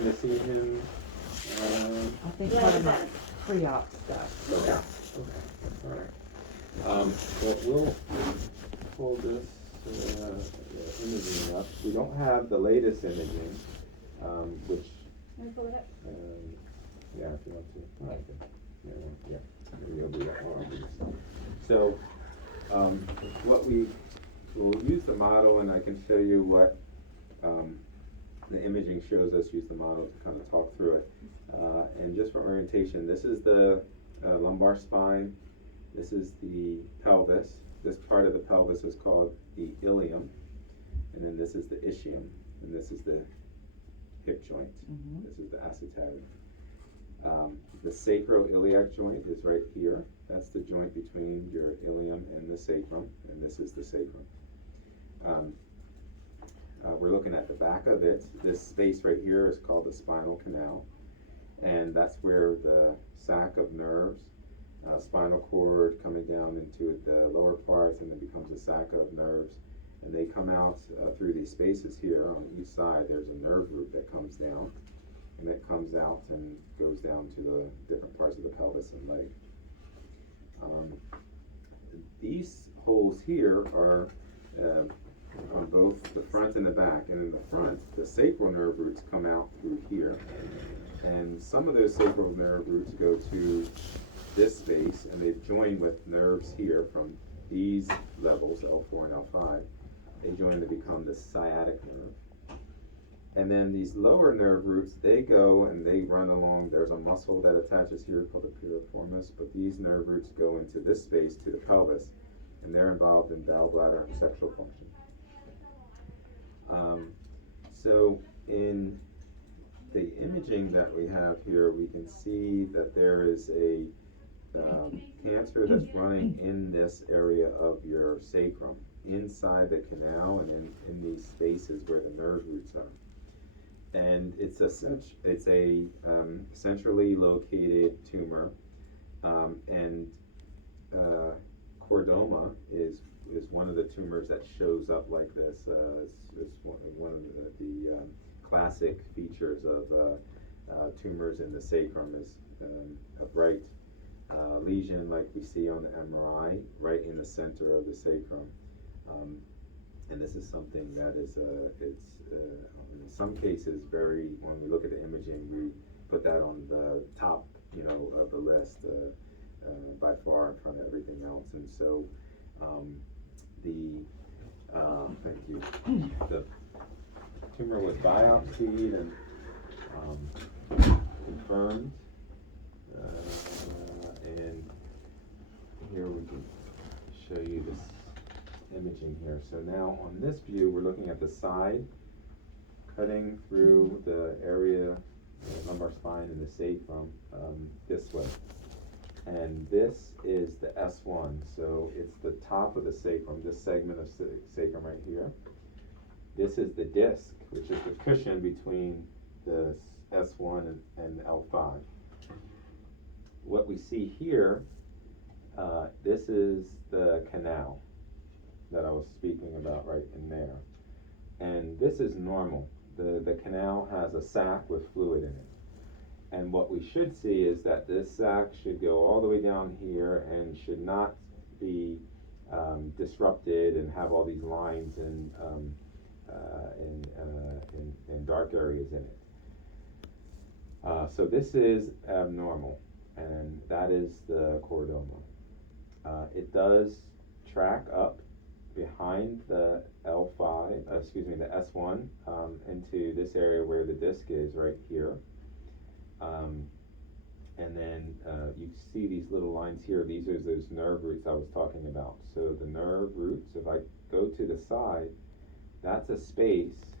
To see him. I think part of my pre-op stuff. Okay. Okay. All right. Well, we'll pull this imaging up. We don't have the latest imaging, which. Can we pull it up? Yeah, if you want to. Oh, okay. Yeah. Maybe you'll do that while I do this. So, what we'll use the model, and I can show you what the imaging shows us. Use the model to kind of talk through it. And just for orientation, this is the lumbar spine. This is the pelvis. This part of the pelvis is called the ilium, and then this is the ischium, and this is the hip joint. Mm-hmm. This is the acetabular. The sacroiliac joint is right here. That's the joint between your ilium and the sacrum, and this is the sacrum. We're looking at the back of it. This space right here is called the spinal canal, and that's where the sac of nerves, spinal cord coming down into the lower parts, and it becomes a sac of nerves, and they come out through these spaces here. On each side there's a nerve root that comes down, and it comes out and goes down to the different parts of the pelvis and leg. These holes here are on both the front and the back, and in the front the sacral nerve roots come out through here, and some of those sacral nerve roots go to this space, and they join with nerves here from these levels, L4 and L5. They join to become the sciatic nerve. And then these lower nerve roots, they go and they run along. There's a muscle that attaches here called the piriformis, but these nerve roots go into this space to the pelvis, and they're involved in bowel, bladder, and sexual function. So in the imaging that we have here, we can see that there is a cancer that's running in this area of your sacrum, inside the canal and in these spaces where the nerve roots are. And it's a centrally located tumor, and chordoma is one of the tumors that shows up like this. It's one of the classic features of tumors in the sacrum is a bright lesion like we see on the MRI right in the center of the sacrum. And this is something that is in some cases when we look at the imaging, we put that on the top of the list by far in front of everything else. And so thank you, the tumor was biopsied and confirmed, and here we can show you this imaging here. So now on this view, we're looking at the side, cutting through the area, the lumbar spine and the sacrum this way. And this is the S1, so it's the top of the sacrum, this segment of sacrum right here. This is the disc, which is the cushion between the S1 and L5. What we see here, this is the canal that I was speaking about right in there. And this is normal. The canal has a sac with fluid in it. And what we should see is that this sac should go all the way down here and should not be disrupted and have all these lines and dark areas in it. So this is abnormal, and that is the chordoma. It does track up behind the the S1 into this area where the disc is right here. And then you see these little lines here. These are those nerve roots I was talking about. So the nerve roots, if I go to the side, that's a space,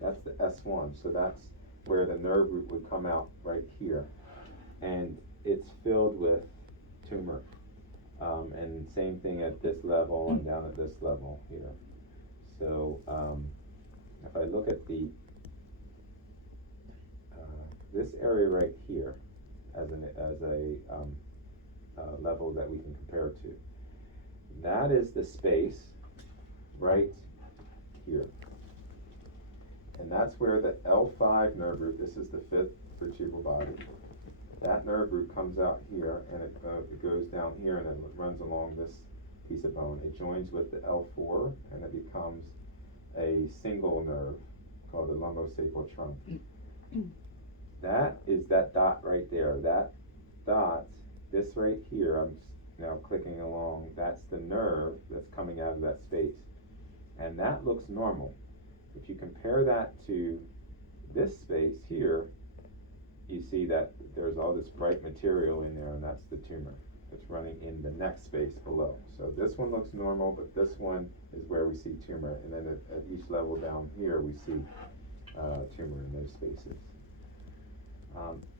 that's the S1. So that's where the nerve root would come out right here. And it's filled with tumor. And same thing at this level and down at this level here. So if I look at this area right here as a level that we can compare to, that is the space right here. and that's where the L5 nerve root, this is the fifth vertebral body, that nerve root comes out here, and it goes down here, and it runs along this piece of bone. It joins with the L4, and it becomes a single nerve called the lumbosacral trunk. That is that dot right there. That dot, this right here, I'm now clicking along, that's the nerve that's coming out of that space. And that looks normal. If you compare that to this space here, you see that there's all this bright material in there, and that's the tumor that's running in the next space below. So this one looks normal, but this one is where we see tumor, and then at each level down here we see tumor in those spaces.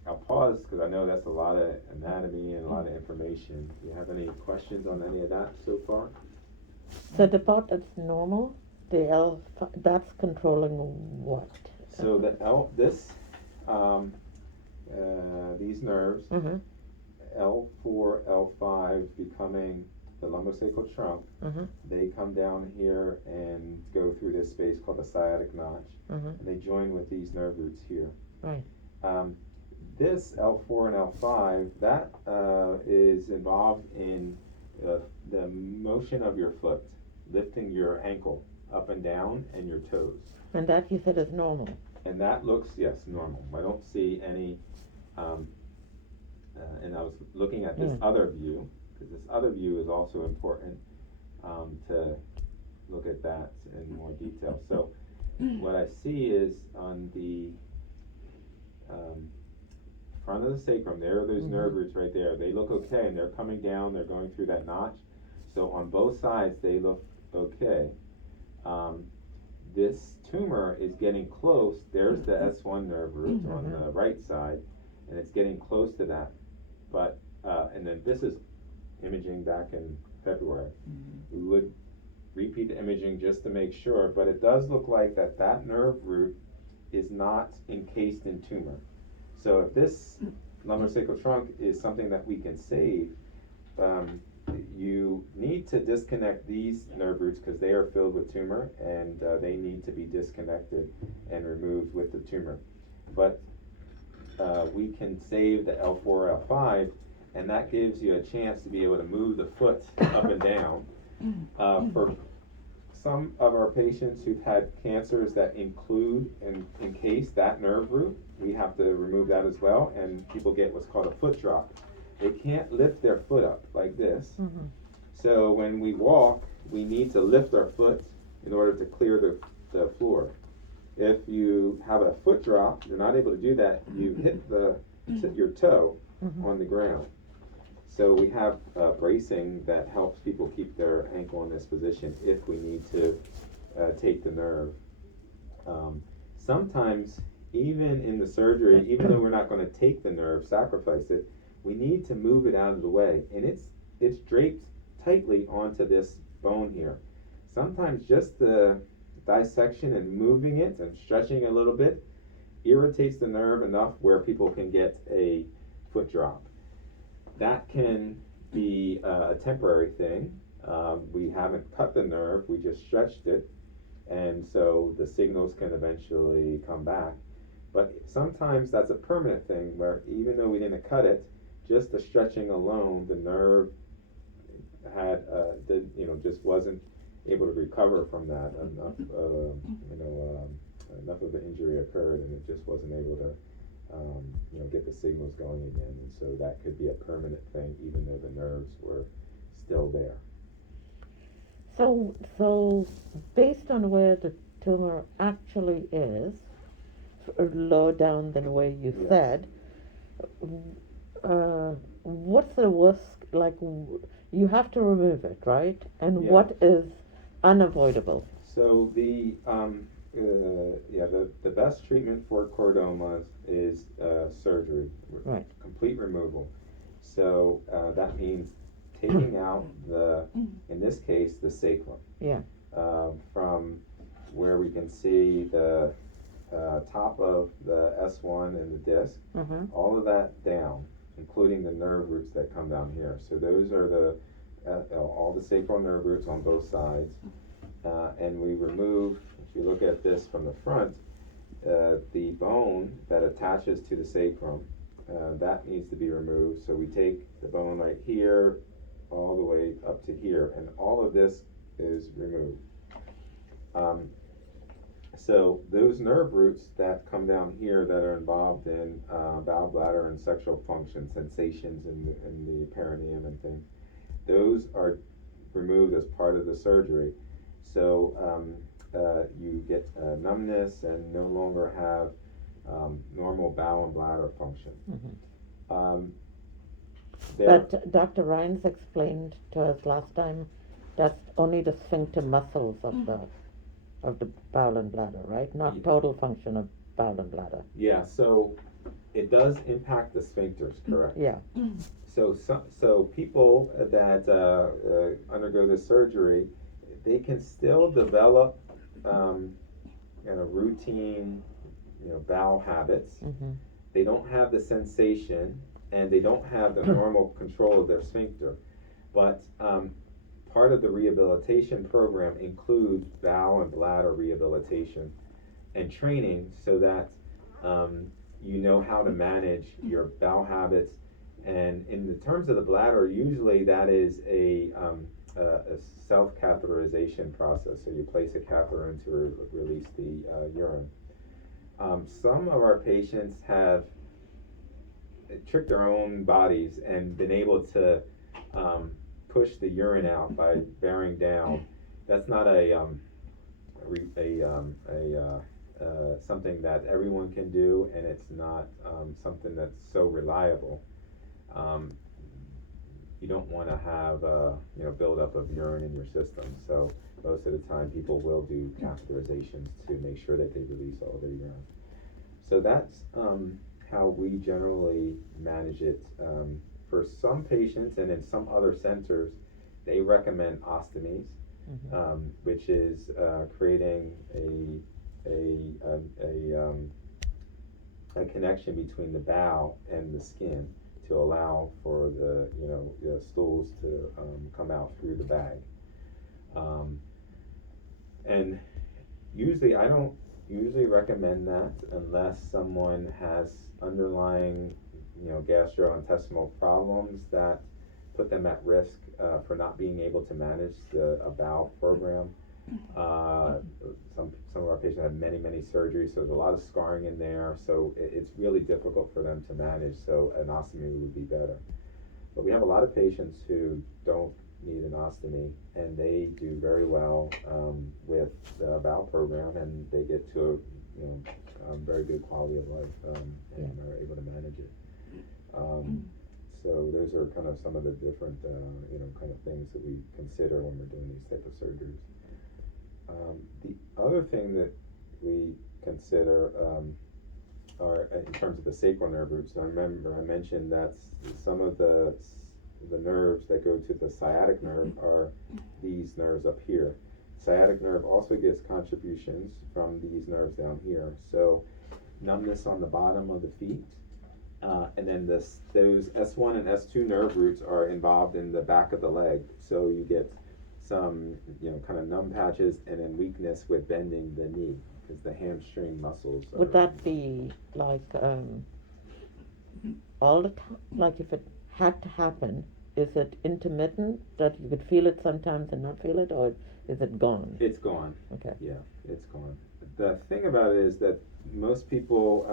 I'll pause because I know that's a lot of anatomy and a lot of information. Do you have any questions on any of that so far? So the part that's normal, the L, that's controlling what? So the these nerves, Mm-hmm. L4, L5 becoming the lumbosacral trunk, Mm-hmm. they come down here and go through this space called the sciatic notch, Mm-hmm. and they join with these nerve roots here. Right. This L4 and L5, that is involved in the motion of your foot, lifting your ankle up and down and your toes. And that you said is normal. And that looks, yes, normal. I don't see any, and I was looking at this other view, because this other view is also important to look at that in more detail. So what I see is on the front of the sacrum, there are those nerve roots right there. They look okay, and they're coming down, they're going through that notch. So on both sides, they look okay. This tumor is getting close. There's the S1 nerve root on the right side, and it's getting close to that. But, and then this is imaging back in February. We would repeat the imaging just to make sure, but it does look like that nerve root is not encased in tumor. So if this lumbosacral trunk is something that we can save, you need to disconnect these nerve roots because they are filled with tumor, and they need to be disconnected and removed with the tumor. But we can save the L4, L5, and that gives you a chance to be able to move the foot up and down. For some of our patients who've had cancers that include and encase that nerve root, we have to remove that as well, and people get what's called a foot drop. They can't lift their foot up like this. So when we walk, we need to lift our foot in order to clear the floor. If you have a foot drop, you're not able to do that, you hit your toe on the ground. So we have bracing that helps people keep their ankle in this position if we need to take the nerve. Sometimes, even in the surgery, even though we're not going to take the nerve, sacrifice it, we need to move it out of the way. And it's draped tightly onto this bone here. Sometimes just the dissection and moving it and stretching a little bit irritates the nerve enough where people can get a foot drop. That can be a temporary thing. We haven't cut the nerve, we just stretched it, and so the signals can eventually come back. But sometimes that's a permanent thing where even though we didn't cut it, just the stretching alone, the nerve had, just wasn't able to recover from that enough. Enough of the injury occurred, and it just wasn't able to, get the signals going again. And so that could be a permanent thing, even though the nerves were still there. So based on where the tumor actually is, low down than where you said, what's the worst, like, you have to remove it, right? And what is unavoidable? So the best treatment for chordomas is surgery, right? Complete removal. So that means taking out in this case, the sacrum. Yeah. From where we can see the top of the S1 and the disc, all of that down, including the nerve roots that come down here. So those are all the sacral nerve roots on both sides. And we remove, if you look at this from the front, the bone that attaches to the sacrum, that needs to be removed. So we take the bone right here all the way up to here, and all of this is removed. Um, so those nerve roots that come down here that are involved in bowel, bladder, and sexual function, sensations in the perineum and things, those are removed as part of the surgery. So you get numbness and no longer have normal bowel and bladder function. Mm-hmm. There, But Dr. Rhines explained to us last time that's only the sphincter muscles of the bowel and bladder, right? Not total function of bowel and bladder. yeah, so it does impact the sphincters, correct? Yeah. So people that undergo this surgery, they can still develop routine, bowel habits. Mm-hmm. They don't have the sensation, and they don't have the normal control of their sphincter. But part of the rehabilitation program includes bowel and bladder rehabilitation and training so that you know how to manage your bowel habits. And in the terms of the bladder, usually that is a self-catheterization process. So you place a catheter in to release the urine. Some of our patients have tricked their own bodies and been able to push the urine out by bearing down. That's not something that everyone can do, and it's not something that's so reliable. You don't want to have buildup of urine in your system. So most of the time, people will do catheterizations to make sure that they release all their urine. So that's how we generally manage it. For some patients and in some other centers, they recommend ostomies, Mm-hmm. Which is creating a connection between the bowel and the skin to allow for the stools to come out through the bag. And usually I don't recommend that unless someone has underlying gastrointestinal problems that put them at risk for not being able to manage a bowel program. Some of our patients have many surgeries, so there's a lot of scarring in there, so it's really difficult for them to manage, so an ostomy would be better. But we have a lot of patients who don't need an ostomy, and they do very well with the bowel program, and they get to a very good quality of life and are able to manage it. So those are kind of some of the different kind of things that we consider when we're doing these type of surgeries. The other thing that we consider are in terms of the sacral nerve roots. I remember I mentioned that some of the nerves that go to the sciatic nerve are these nerves up here. Sciatic nerve also gets contributions from these nerves down here. So numbness on the bottom of the feet, and then those S1 and S2 nerve roots are involved in the back of the leg. So you get some kind of numb patches, and then weakness with bending the knee because the hamstring muscles. Would that be like all the time? Like if it had to happen, is it intermittent that you could feel it sometimes and not feel it, or is it gone? It's gone. Okay. Yeah, it's gone. The thing about it is that most people,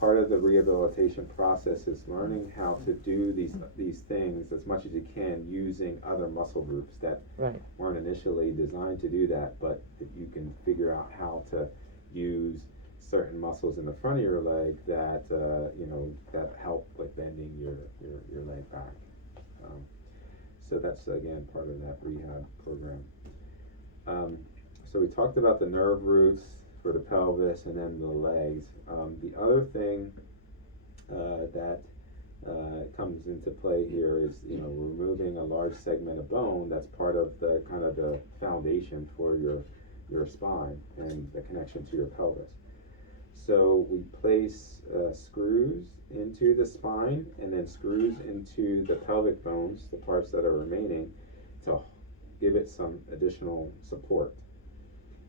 part of the rehabilitation process is learning how to do these things as much as you can using other muscle groups that Right. weren't initially designed to do that, but if you can figure out how to use certain muscles in the front of your leg that that help with bending your leg back. So that's again part of that rehab program. So we talked about the nerve roots for the pelvis and then the legs. The other thing that comes into play here is removing a large segment of bone that's part of the kind of the foundation for your spine and the connection to your pelvis. So we place screws into the spine and then screws into the pelvic bones, the parts that are remaining, to give it some additional support.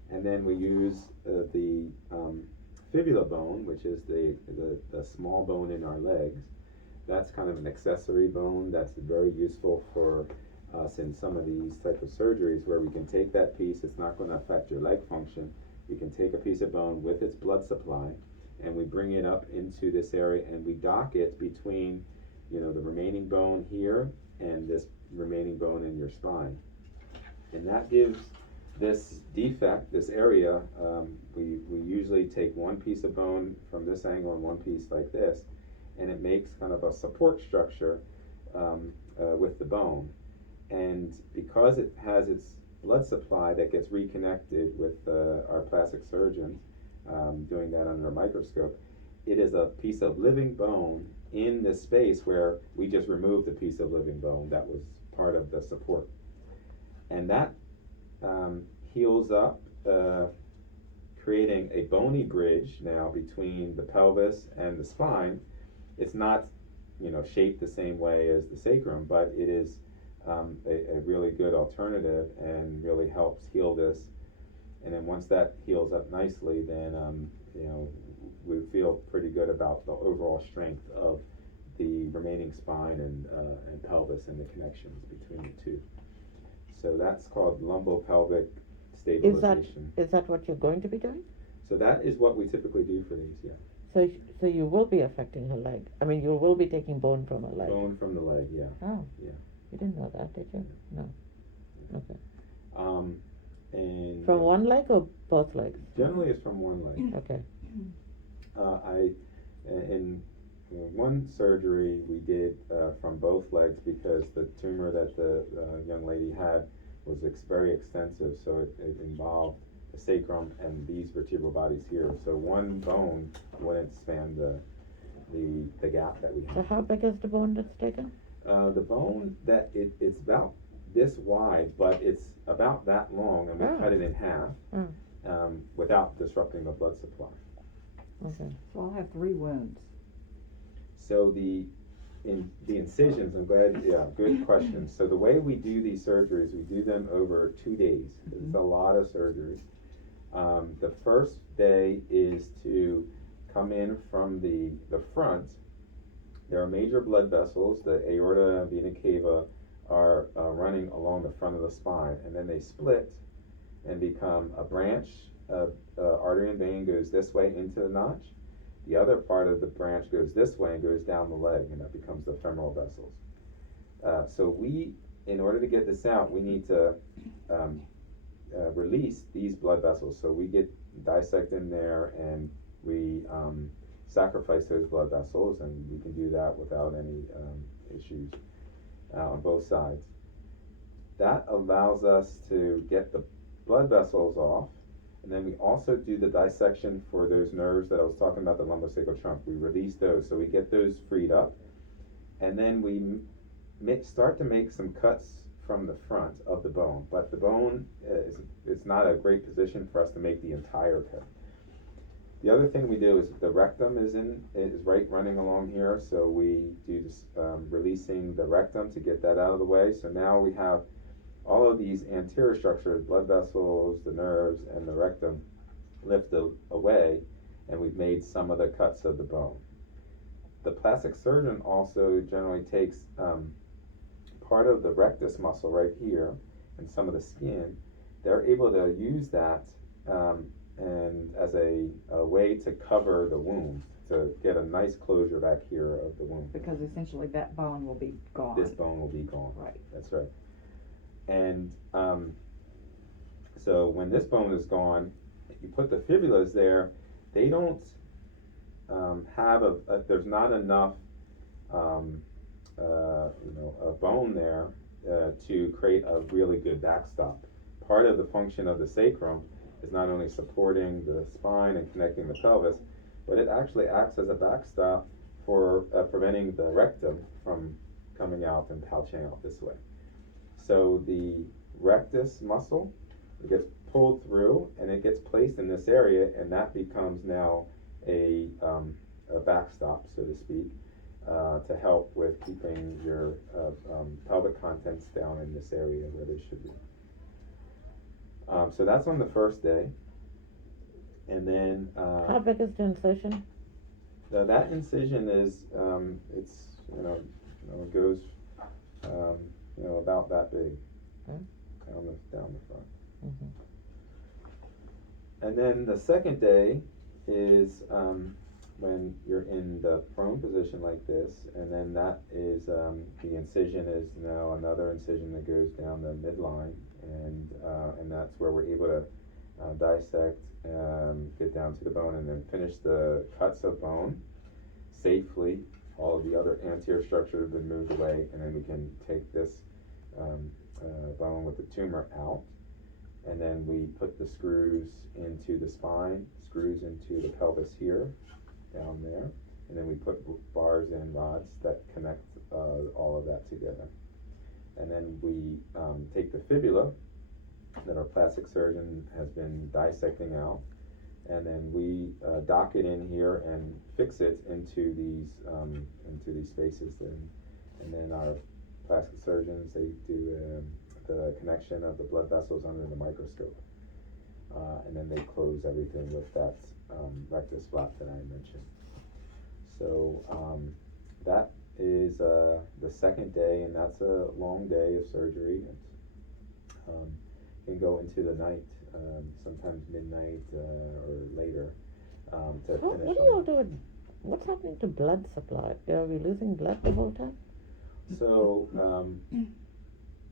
And then we use the fibula bone, which is the small bone in our legs. That's kind of an accessory bone that's very useful for us in some of these type of surgeries where we can take that piece. It's not going to affect your leg function. We can take a piece of bone with its blood supply and we bring it up into this area and we dock it between, you know, the remaining bone here and this remaining bone in your spine. And that gives this defect, this area, we usually take one piece of bone from this angle and one piece like this, and it makes kind of a support structure with the bone. And because it has its blood supply that gets reconnected with our plastic surgeons doing that under a microscope, it is a piece of living bone in this space where we just removed a piece of living bone that was part of the support. And that heals up, creating a bony bridge now between the pelvis and the spine. It's not, you know, shaped the same way as the sacrum, but it is a really good alternative and really helps heal this. And then once that heals up nicely, then you know, we feel pretty good about the overall strength of the remaining spine and pelvis and the connections between the two. So that's called lumbopelvic stabilization. Is that what you're going to be doing? So that is what we typically do for these, yeah. So you will be affecting her leg. I mean, you will be taking bone from her leg. Bone from the leg, yeah. Oh. Yeah. You didn't know that, did you? No. Okay. And from one leg or both legs? Generally, it's from one leg. Okay. In one surgery we did from both legs because the tumor that the young lady had was very extensive, so it involved the sacrum and these vertebral bodies here. So one bone wouldn't span the gap that we have. So how big is the bone that's taken? The bone that it's about this wide, but it's about that long, and we cut it in half without disrupting the blood supply. Okay. So I'll have 3 wounds. So the incisions, I'm glad, yeah, good question. So the way we do these surgeries, we do them over 2 days. It's a lot of surgery. The first day is to come in from the front. There are major blood vessels, the aorta, vena cava, are running along the front of the spine, and then they split and become a branch of artery and vein goes this way into the notch. The other part of the branch goes this way and goes down the leg, and that becomes the femoral vessels. So we, in order to get this out, we need to release these blood vessels. So we get dissect in there and we sacrifice those blood vessels, and we can do that without any issues on both sides. That allows us to get the blood vessels off, and then we also do the dissection for those nerves that I was talking about, the lumbosacral trunk. We release those, so we get those freed up, and then we start to make some cuts from the front of the bone, but the bone it's not a great position for us to make the entire cut. The other thing we do is the rectum is right running along here, so we do this releasing the rectum to get that out of the way. So now we have all of these anterior structures, blood vessels, the nerves, and the rectum lift away, and we've made some of the cuts of the bone. The plastic surgeon also generally takes part of the rectus muscle right here and some of the skin. They're able to use that and as a way to cover the wound, to get a nice closure back here of the wound. Because essentially that bone will be gone. This bone will be gone. Right. That's right. And so when this bone is gone, you put the fibulas there, they don't have there's not enough a bone there to create a really good backstop. Part of the function of the sacrum is not only supporting the spine and connecting the pelvis, but it actually acts as a backstop for preventing the rectum from coming out and pouching out this way. So the rectus muscle, it gets pulled through and it gets placed in this area, and that becomes now a backstop, so to speak, to help with keeping your pelvic contents down in this area where they should be. So that's on the first day. And then, How big is the incision? now that incision is, it's, it goes, about that big. Okay. Down the front. Mhm. And then the second day is, when you're in the prone position like this, and then that is, the incision is now another incision that goes down the midline, and that's where we're able to dissect, get down to the bone, and then finish the cuts of bone safely. All of the other anterior structure have been moved away, and then we can take this bone with the tumor out, and then we put the screws into the spine, screws into the pelvis here, down there, and then we put bars and rods that connect all of that together. And then we take the fibula that our plastic surgeon has been dissecting out, and then we dock it in here and fix it into these spaces. And then our plastic surgeons, they do the connection of the blood vessels under the microscope, and then they close everything with that rectus flap that I mentioned. So that is the second day, and that's a long day of surgery. It can go into the night, sometimes midnight or later, to finish. What do you all do? What's happening to blood supply? Are we losing blood the whole time? So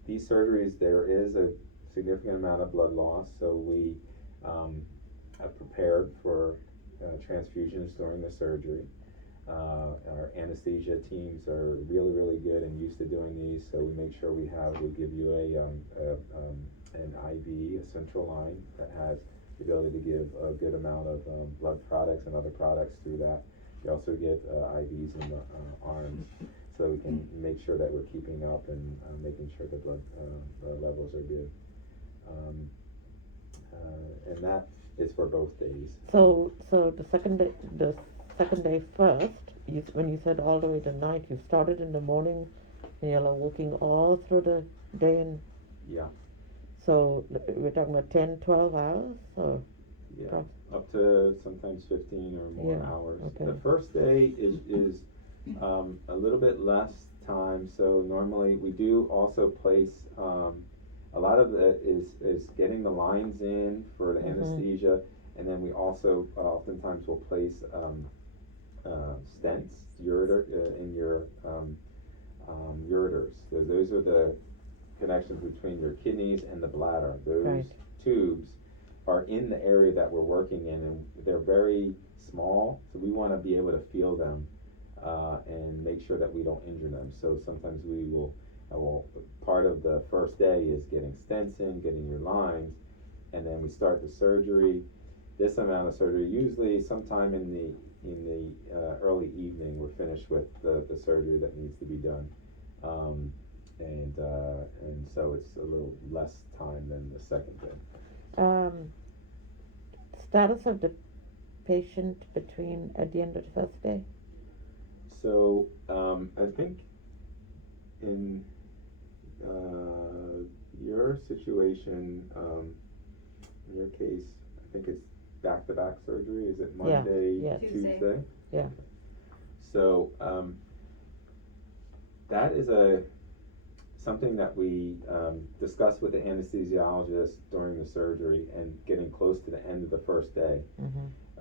these surgeries, there is a significant amount of blood loss, so we have prepared for transfusions during the surgery. Our anesthesia teams are really, really good and used to doing these, so we make sure we give you an IV, a central line that has the ability to give a good amount of blood products and other products through that. We also give IVs in the arms, so we can make sure that we're keeping up and making sure the blood levels are good. And that is for both days. So the second day first, when you said all the way to night, you started in the morning and you're working all through the day, and Yeah. so we're talking about 10, 12 hours, or Yeah, up to sometimes 15 or more Yeah, hours. okay. The first day is a little bit less time, so normally we do also place, a lot of it is getting the lines in for the anesthesia, and then we also oftentimes will place stents, in your ureters. So those are the connections between your kidneys and the bladder. Those Right. tubes are in the area that we're working in, and they're very small, so we want to be able to feel them and make sure that we don't injure them. So sometimes part of the first day is getting stents in, getting your lines, and then we start the surgery. This amount of surgery, usually sometime in the early evening, we're finished with the surgery that needs to be done. And so it's a little less time than the second day. Status of the patient at the end of the first day? So I think in your situation, in your case, I think it's back-to-back surgery. Is it Monday, yes. Tuesday? Yeah. So that is something that we discussed with the anesthesiologist during the surgery, and getting close to the end of the first day.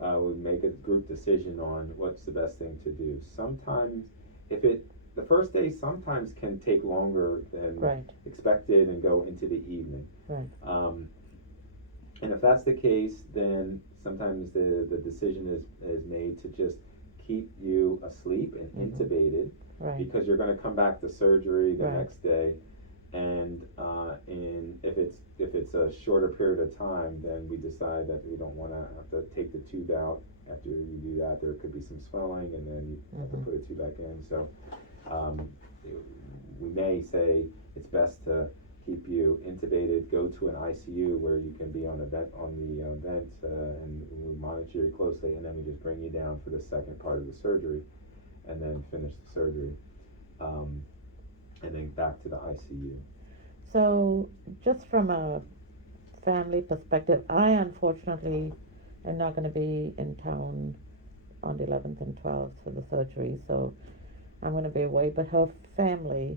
We make a group decision on what's the best thing to do. Sometimes, the first day sometimes can take longer than Right. expected and go into the evening. Right. And if that's the case, then sometimes the decision is made to just keep you asleep and intubated, Right. because you're going to come back to surgery the Right. next day, and if it's a shorter period of time, then we decide that we don't want to have to take the tube out. After you do that, there could be some swelling, and then you have to put a tube back in. So we may say it's best to keep you intubated, go to an ICU where you can be on the vent, and we monitor you closely, and then we just bring you down for the second part of the surgery, and then finish the surgery, and then back to the ICU. So, just from a family perspective, I unfortunately I'm not gonna be in town on the 11th and 12th for the surgery, so I'm gonna be away, but her family,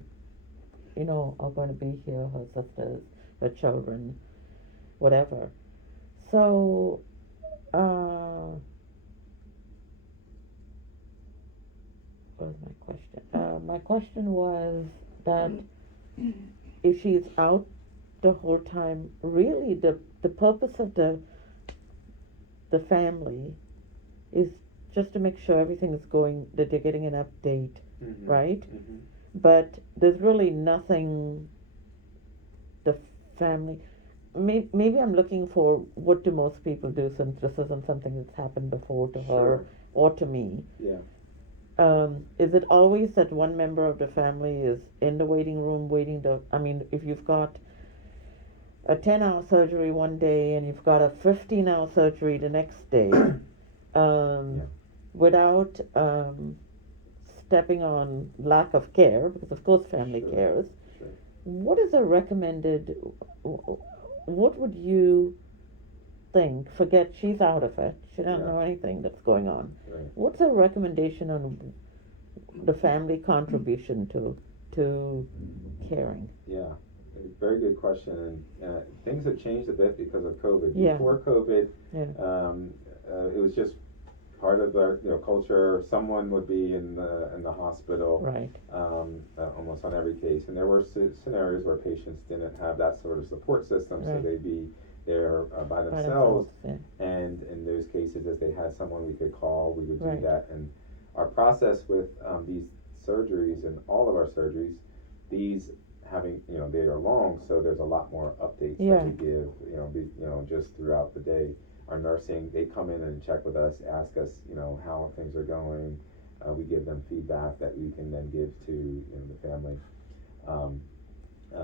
you know, are gonna be here, her sisters, her children, whatever. So, what was my question? My question was that if she's out the whole time, really the purpose of the family is just to make sure everything is going, that they're getting an update, right? But there's really nothing the family, maybe I'm looking for what do most people do, since this isn't something that's happened before to her Sure. or to me. Yeah. Is it always that one member of the family is in the waiting room waiting to, I mean, if you've got a 10-hour surgery one day and you've got a 15-hour surgery the next day, Yeah. without stepping on lack of care, because of course family Sure. cares, Sure. what is a recommended, what would you think, forget she's out of it, she doesn't Yeah. know anything that's going on, Right. what's a recommendation on the family contribution to caring? Yeah. Very good question. And things have changed a bit because of COVID. Yeah. Before COVID, Yeah. it was just part of our culture. Someone would be in the hospital, Right. almost on every case, and there were scenarios where patients didn't have that sort of support system, so Right. they'd be there by By themselves. yeah. And in those cases, if they had someone we could call, we would do Right. that. And our process with these surgeries, and all of our surgeries, these having, they are long, so there's a lot more updates Yeah. that we give, just throughout the day. Our nursing, they come in and check with us, ask us, how things are going. We give them feedback that we can then give to, the family.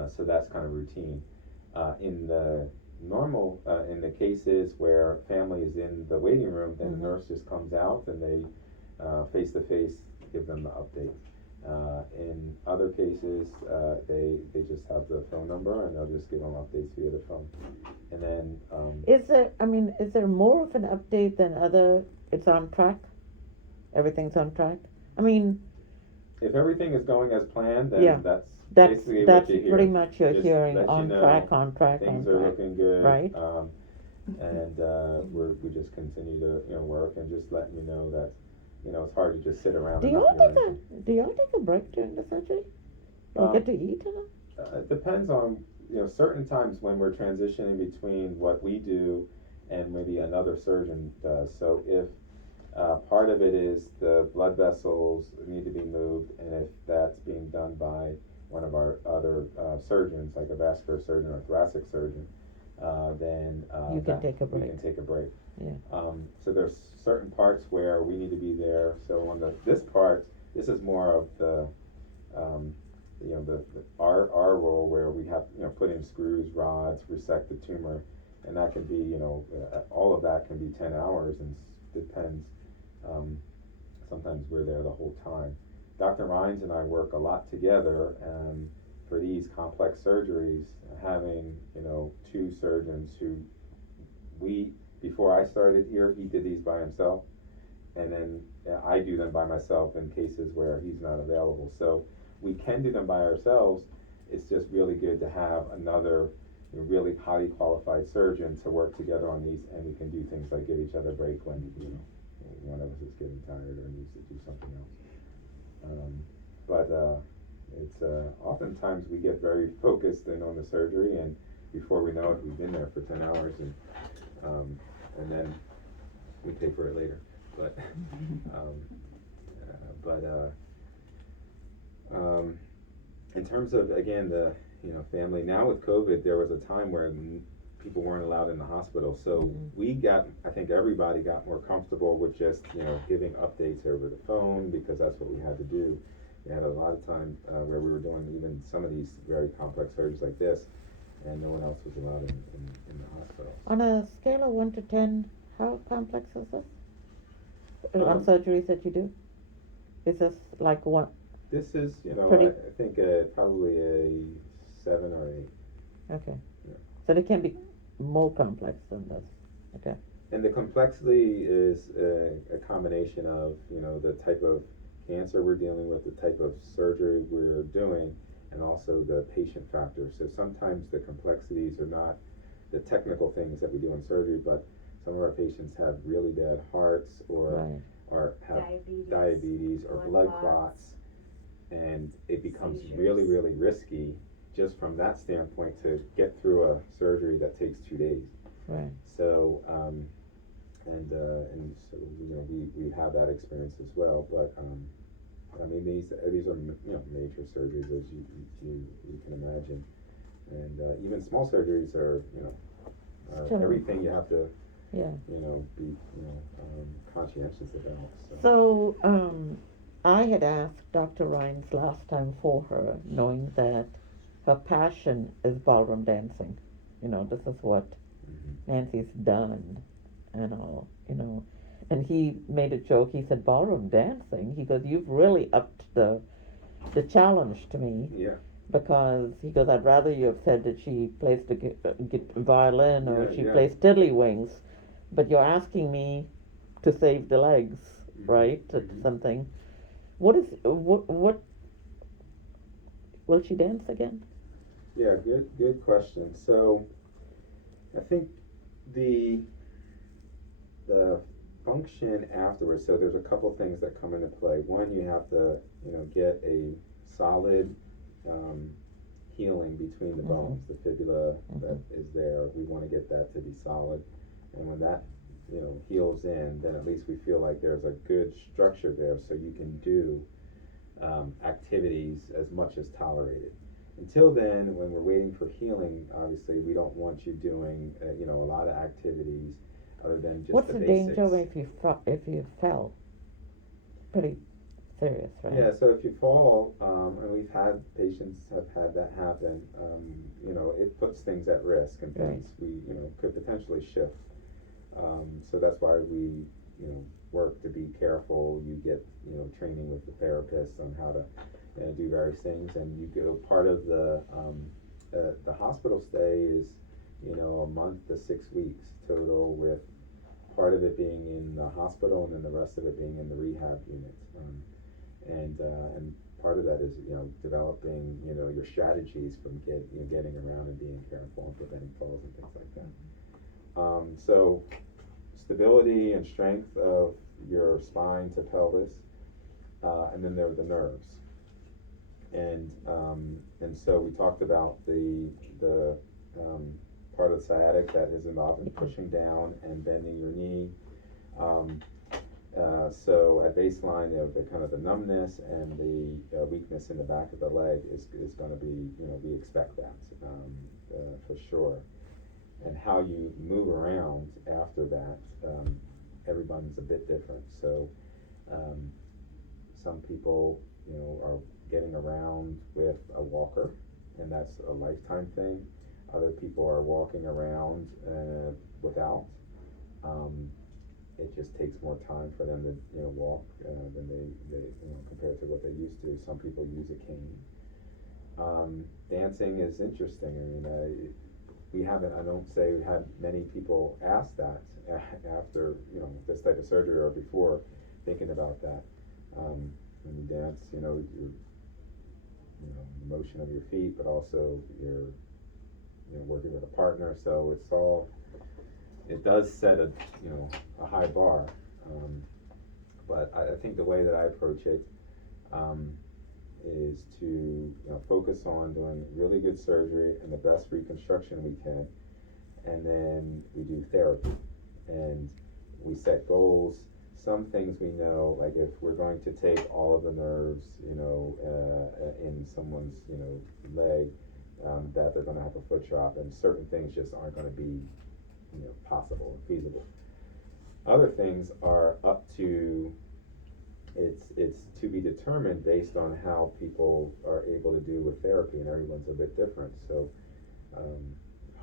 So that's kind of routine. In the normal, in the cases where family is in the waiting room, then the nurse just comes out and they face to face give them the update. In other cases, they just have the phone number and they'll just give them updates via the phone. And then Is there more of an update than other, it's on track? Everything's on track? I mean, if everything is going as planned, then Yeah. that's that's basically what you hear. pretty much you're Just hearing, let you on know track, on track, on Things are track. looking good. Right. And we just continue to work and just letting you know that it's hard to just sit around Do and you not all hear take anything. do you all take a break during the surgery? You get to eat or not? It depends on certain times when we're transitioning between what we do and maybe another surgeon does. So if part of it is the blood vessels need to be moved, and if that's being done by one of our other surgeons, like a vascular surgeon or thoracic surgeon, then You can take a we break. can take a break. Yeah. So there's certain parts where we need to be there. So on this part, this is more of the our role, where we have put in screws, rods, resect the tumor, and that can be all of that can be 10 hours, and depends. Sometimes we're there the whole time. Dr. Rhines and I work a lot together, and for these complex surgeries, having two surgeons who before I started here, he did these by himself, and then I do them by myself in cases where he's not available. So we can do them by ourselves. It's just really good to have another really highly qualified surgeon to work together on these, and we can do things like give each other a break when one of us is getting tired or needs to do something else. But it's oftentimes we get very focused in on the surgery, and before we know it, we've been there for 10 hours, and then we pay for it later. But in terms of, again, the family, now with COVID, there was a time where people weren't allowed in the hospital, so I think everybody got more comfortable with just giving updates over the phone, because that's what we had to do. We had a lot of time where we were doing even some of these very complex surgeries like this, and no one else was allowed in the hospital. On a scale of 1 to 10, how complex is this? On Um, surgeries that you do? Is this like one? This is, Pretty- I think probably a 7 or 8. Okay. Yeah. So they can be more complex than this. Okay. And the complexity is a combination of, you know, the type of cancer we're dealing with, the type of surgery we're doing, and also the patient factor. So sometimes the complexities are not the technical things that we do in surgery, but some of our patients have really bad hearts or Right. have Diabetes, diabetes or blood clots, and it becomes really, seizures. really risky just from that standpoint to get through a surgery that takes 2 days. Right. So, and so, you know, we have that experience as well. But I mean, these are, you know, major surgeries, as you can imagine, and even small surgeries are, you know, Sure. everything you have to, Yeah. you know, be, you know, conscientious about. So, I had asked Dr. Rhines last time for her, knowing that her passion is ballroom dancing. You know, this is what Mhm. Nancy's done and all, you know. And he made a joke, he said, ballroom dancing? He goes, you've really upped the challenge to me. Yeah. Because he goes, I'd rather you have said that she plays the violin or Yeah, she yeah. plays tiddlywinks, but you're asking me to save the legs, right? To Mhm. something. What will she dance again? Yeah, good question. So I think the the function afterwards. So there's a couple things that come into play. One, you have to, you know, get a solid um, healing between the bones, the fibula that is there. We want to get that to be solid, and when that, you know, heals in, then at least we feel like there's a good structure there, so you can do activities as much as tolerated. Until then, when we're waiting for healing, obviously we don't want you doing, you know, a lot of activities other than just What's the the basics. danger if you fell? Pretty serious, right? Yeah, so if you fall, and we've had patients have had that happen, you know, it puts things at risk and things we, you know, could potentially shift. So that's why we, you know, work to be careful. You get, you know, training with the therapist on how to, you know, do various things, and you go. Part of the hospital stay is, you know, a month to 6 weeks total, with part of it being in the hospital and then the rest of it being in the rehab unit. And part of that is, you know, developing, you know, your strategies from getting around and being careful and preventing falls and things like that. So stability and strength of your spine to pelvis, and then there are the nerves. And so we talked about the part of the sciatic that is involved in pushing down and bending your knee. Um, so at baseline, you know, the kind of the numbness and the weakness in the back of the leg is going to be, you know, we expect that for sure. And how you move around after that, everyone's a bit different. So um, some people, you know, are getting around with a walker, and that's a lifetime thing. Other people are walking around without. Um, it just takes more time for them to, you know, walk than they you know, compared to what they used to. Some people use a cane. Dancing is interesting. I mean, we haven't, I don't say we had many people ask that after, you know, this type of surgery or before thinking about that. When you dance, you know, you know, the motion of your feet, but also you're, you know, working with a partner. So it's all, it does set a, you know, a high bar. But I think the way that I approach it is to, you know, focus on doing really good surgery and the best reconstruction we can, and then we do therapy, and we set goals. Some things we know, like if we're going to take all of the nerves, you know, in someone's, you know, leg, that they're going to have a foot drop, and certain things just aren't going to be, you know, possible or feasible. Other things are up to, it's to be determined based on how people are able to do with therapy, and everyone's a bit different. So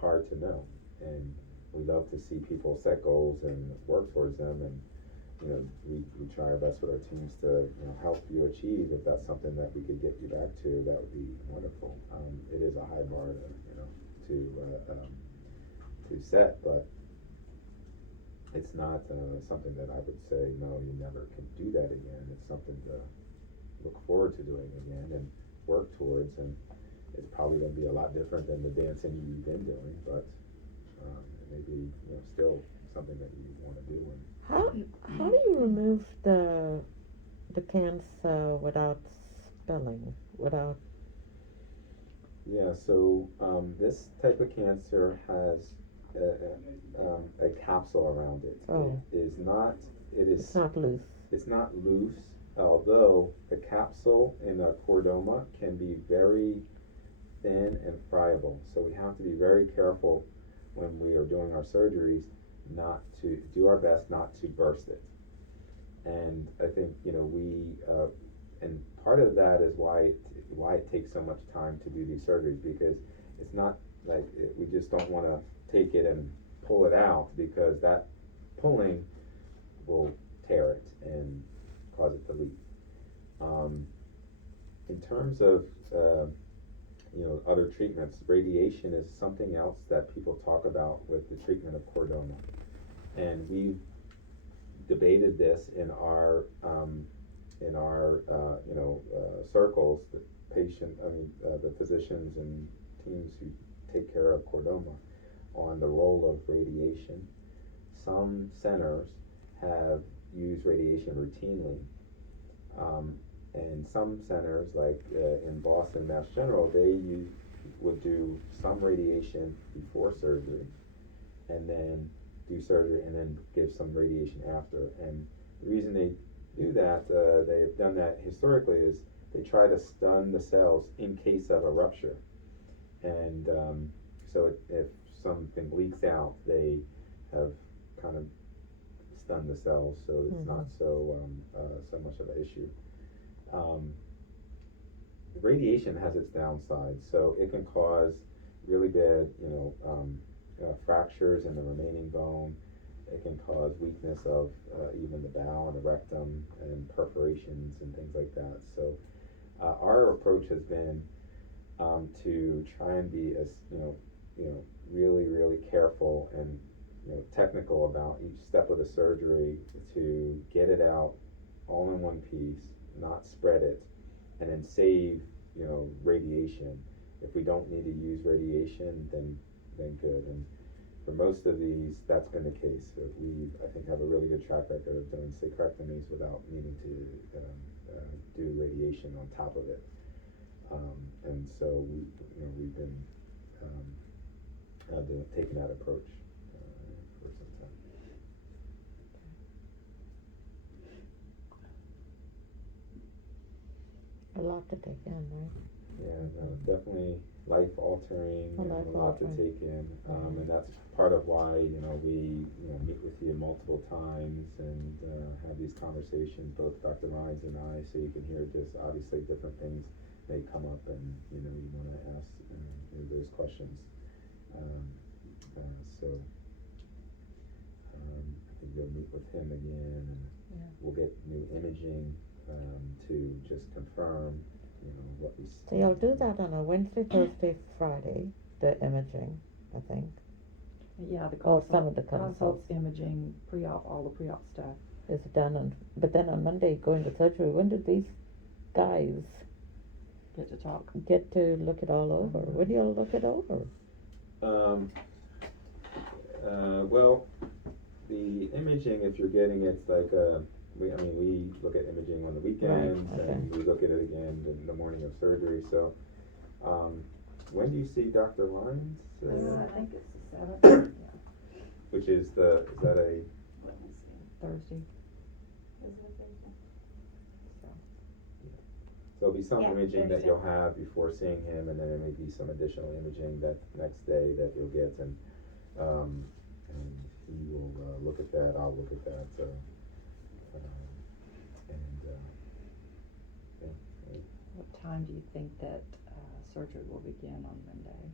hard to know, and we love to see people set goals and work towards them, and you know, we try our best with our teams to, you know, help you achieve. If that's something that we could get you back to, that would be wonderful. It is a high bar to, you know, to set, but it's not, something that I would say, no, you never can do that again. It's something to look forward to doing again and work towards, and it's probably gonna be a lot different than the dancing you've been doing, but, it may be, still something that you wanna do. And How do you remove the cancer without spelling, without? yeah, so, this type of cancer has a capsule around it. Oh. It is not, It's not loose. it's not loose, although the capsule in a chordoma can be very thin and friable. So we have to be very careful when we are doing our surgeries not to do our best not to burst it. And I think, and part of that is why it takes so much time to do these surgeries, because it's not like we just don't want to take it and pull it out, because that pulling will tear it and cause it to leak. In terms of other treatments, radiation is something else that people talk about with the treatment of chordoma, and we've debated this in our circles, the physicians and teams who take care of chordoma, on the role of radiation. Some centers have used radiation routinely, and some centers, like in Boston, Mass General, would do some radiation before surgery, and then do surgery, and then give some radiation after. And the reason they do that, they have done that historically, is they try to stun the cells in case of a rupture. And so if something leaks out, they have kind of stunned the cells, so it's not so much of an issue. Radiation has its downsides, so it can cause really bad, fractures in the remaining bone. It can cause weakness of even the bowel and the rectum, and perforations and things like that. So our approach has been to try and be as really, really careful and technical about each step of the surgery, to get it out all in one piece, not spread it, and then save radiation. If we don't need to use radiation, then good. And for most of these, that's been the case. We, I think, have a really good track record of doing sacrectomies without needing to do radiation on top of it. And so we've been taking that approach for some time. A lot to take in, right? Yeah, no, definitely life altering, and a lot to Life-altering. take in, and that's part of why we meet with you multiple times and have these conversations, both Dr. Rhines and I, so you can hear just obviously different things may come up, and you want to ask those questions. So I think you'll meet with him again, and we'll get new imaging to just confirm what we see. So you'll do that on a Wednesday, Thursday, Friday, the imaging, I think. Yeah, the Oh, consult, some of the consults. imaging, pre-op, all the pre-op stuff. Is done on, but then on Monday going to surgery, when do these guys Get to talk. get to look it all over? When do y'all look it over? Well, the imaging, if you're getting it, like, we look at imaging on the weekends, Right, okay. and we look at it again in the morning of surgery. So, when do you see Dr. Rhines? I think it's the 7th. Which is that a? Thursday. So it'll be some Yeah, imaging that Thursday. you'll have before seeing him, and then there may be some additional imaging that next day that you'll get, and he will look at that. I'll look at that, What time do you think that surgery will begin on Monday?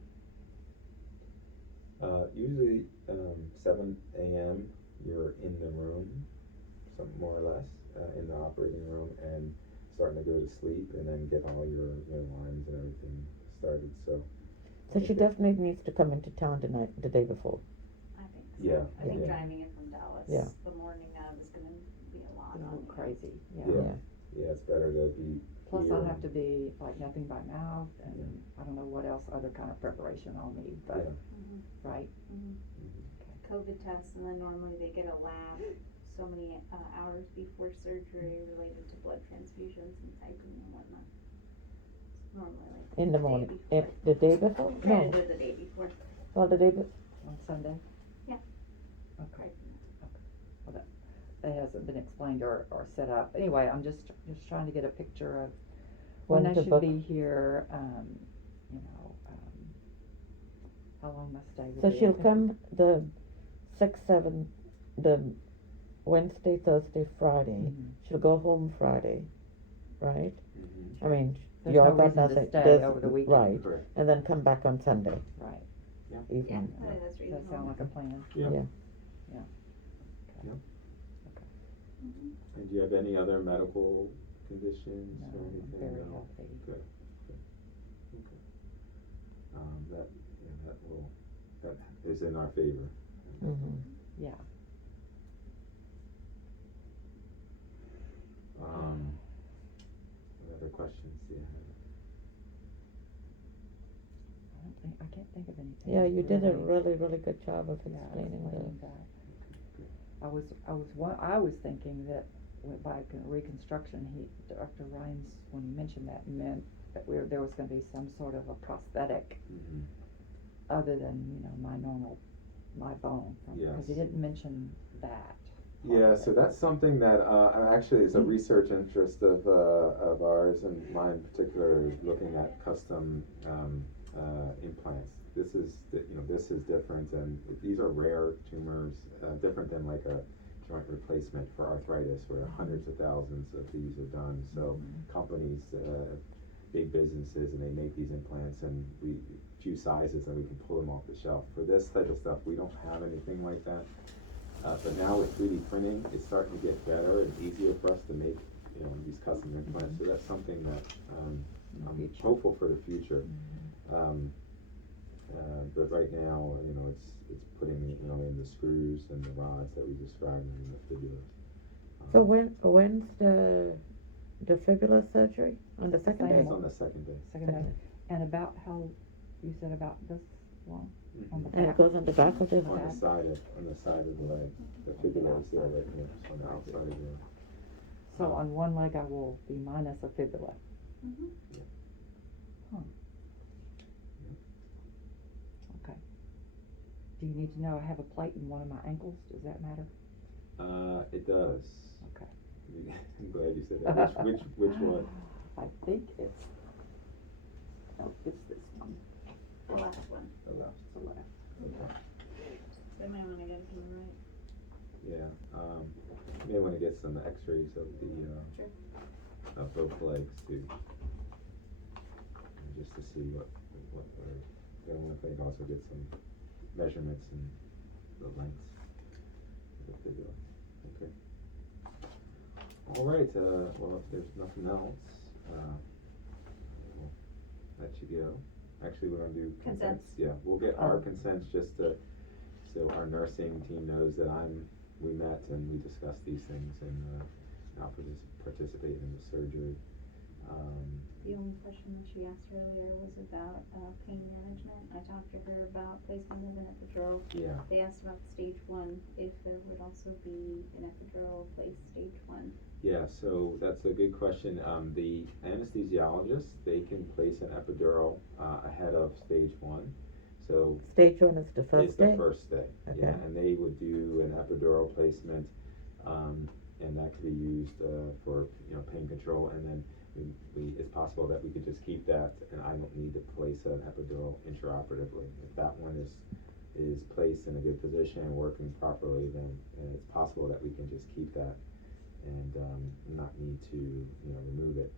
Usually 7 a.m. you're in the room, some more or less, in the operating room, and starting to go to sleep, and then get all your lines and everything started. So So she definitely needs to come into town tonight, the day before. I think so. Yeah, I think yeah. driving in from Dallas Yeah. the morning of is gonna be a lot It's a on little you. crazy, Yeah. Yeah. Yeah, it's better to be Plus here I'll have and- to be like nothing by mouth and I don't know what else, other kind of preparation I'll need, but, Yeah. Mhm, right? mhm. Mhm. COVID tests, and then normally they get a lab so many hours before surgery related to blood transfusions and typing and whatnot. It's normally like In the day morning, before. the day before? Try No, to do it the day before. well, the day before. On Sunday? Yeah. Okay. Well, that hasn't been explained or set up. Anyway, I'm just trying to get a picture of when I to should book. be here, you know, how long my stay will So be. she'll come the 6th, 7th, the Wednesday, Thursday, Friday. Mhm. She'll go home Friday, right? Mhm. I mean, There's y'all no got reason to nothing. stay there's- over the weekend. Right, Correct. and then come back on Sunday Right. Yeah, evening. I think that's Does that reasonable. sound like a plan? Yeah. Yeah. Yeah. Yeah. Okay. Mhm. And do you have any other medical conditions No, or I'm anything? very No? healthy. Good, good, okay. That is in our favor. Mm-hmm. Yeah. What other questions do you have? I can't think of anything. Yeah, you did a really. really good job of Yeah, explaining explaining that. Good. I was thinking that by reconstruction, Dr. Rhines, when he mentioned that, meant that there was gonna be some sort of a prosthetic Mhm. other than, you know, my bone, because he Yes. didn't mention that. Yeah, so that's something that actually is a research interest of ours and mine in particular, is looking at custom implants. This is this is different, and these are rare tumors, different than like a joint replacement for arthritis, where hundreds of thousands of these are done. So companies, big businesses, and they make these implants, and few sizes, and we can pull them off the shelf. For this type of stuff, we don't have anything like that. But now with 3D printing, it's starting to get better and easier for us to make, these custom implants. So that's something that I'm Future. hopeful for the future. But right now, it's putting, in the screws and the rods that we described in the fibulas. So when's the fibula surgery? On the second Same day? It's on the second day. Second day. And about how, you said about this long? On the And back? it goes on the back of the On the side of the leg. The fibula is there right here, on the outside of the leg. So on one leg I will be minus a fibula. Mhm. Huh. Okay. Do you need to know I have a plate in one of my ankles? Does that matter? It does. Okay. I'm glad you said that. Which one? I think it's, no, it's this one. The last one. The left. The left. Okay. They might wanna get it from the right. Yeah, you may wanna get some x-rays of Sure. of both legs too. Just to see what they're gonna think, also get some measurements and the lengths of the fibula. Okay. All right, well, if there's nothing else, we'll let you go. Actually, we're gonna do consents. Consents. Yeah, we'll get our Oh. consents just so our nursing team knows that we met and we discussed these things and, now participate in the surgery. The only question that she asked earlier was about pain management. I talked to her about placement of an epidural. Yeah, They asked about stage 1, if there would also be an epidural placed stage 1. yeah, so that's a good question. The anesthesiologist, they can place an epidural, ahead of stage 1. So Stage 1 is the first it's day? the first day, Okay. yeah, and they would do an epidural placement, and that could be used, for, pain control, and then it's possible that we could just keep that, and I don't need to place an epidural intraoperatively. If that one is placed in a good position and working properly, then it's possible that we can just keep that and, not need to, remove it.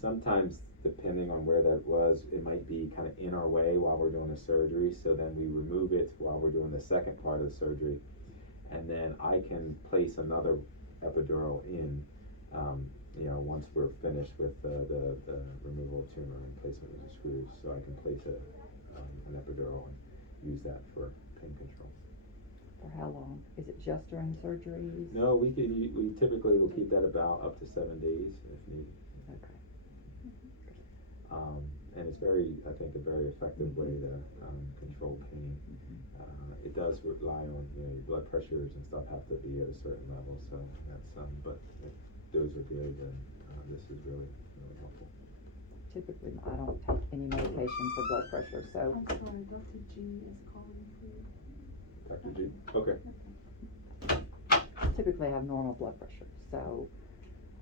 Sometimes, depending on where that was, it might be kind of in our way while we're doing the surgery, so then we remove it while we're doing the second part of the surgery, and then I can place another epidural in, once we're finished with the removal of tumor and placement of the screws, so I can place an epidural and use that for pain control. For how long? Is it just during surgeries? No, we typically will keep that about up to 7 days if needed. Okay. And it's I think, a very effective way to control pain. It does rely on, your blood pressures and stuff have to be at a certain level, so that's, but if those are good, then this is really, really helpful. Typically, I don't take any medication for blood pressure, so I'm sorry, Dr. G is calling for you. Dr. G? Okay. typically I have normal blood pressure. So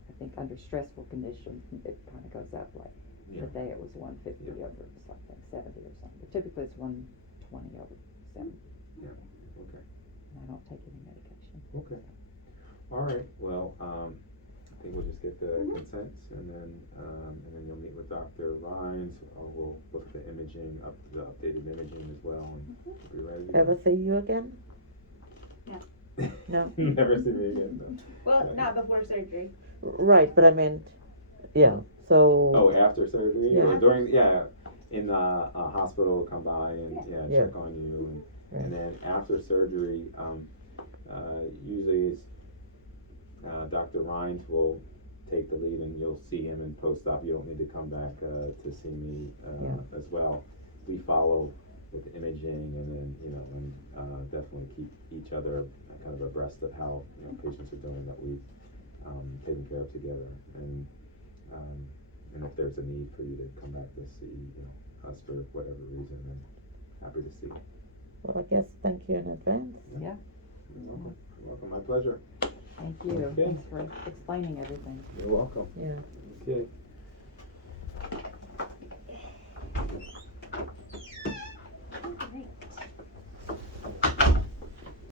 I think under stressful conditions, it kind of goes up. Like Yeah. today it was 150 over something, 70 or something. But typically it's 120 over 70. Yeah, okay. And I don't take any medication. Okay. All right, well, I think we'll just get the consents and then you'll meet with Dr. Rhines, we'll look at the imaging, the updated imaging as well, and we'll be ready to go. Ever see you again? No. Never see me again, no. Well, not before surgery. Right, but I meant, yeah, so. Oh, after surgery, Yeah. or in the hospital, come by and, Yeah. check on you, Right. and then after surgery, usually it's, Dr. Rhines will take the lead and you'll see him in post-op. You don't need to come back, to see me, as well. We follow with the imaging and then, and, definitely keep each other kind of abreast of how, patients are doing that we've, taken care of together. And if there's a need for you to come back to see, us for whatever reason, then happy to see you. Well, I guess thank you in advance. Yeah. You're welcome. You're welcome. My pleasure. Thank you. Okay. Thanks for explaining everything. You're welcome. Yeah. Okay.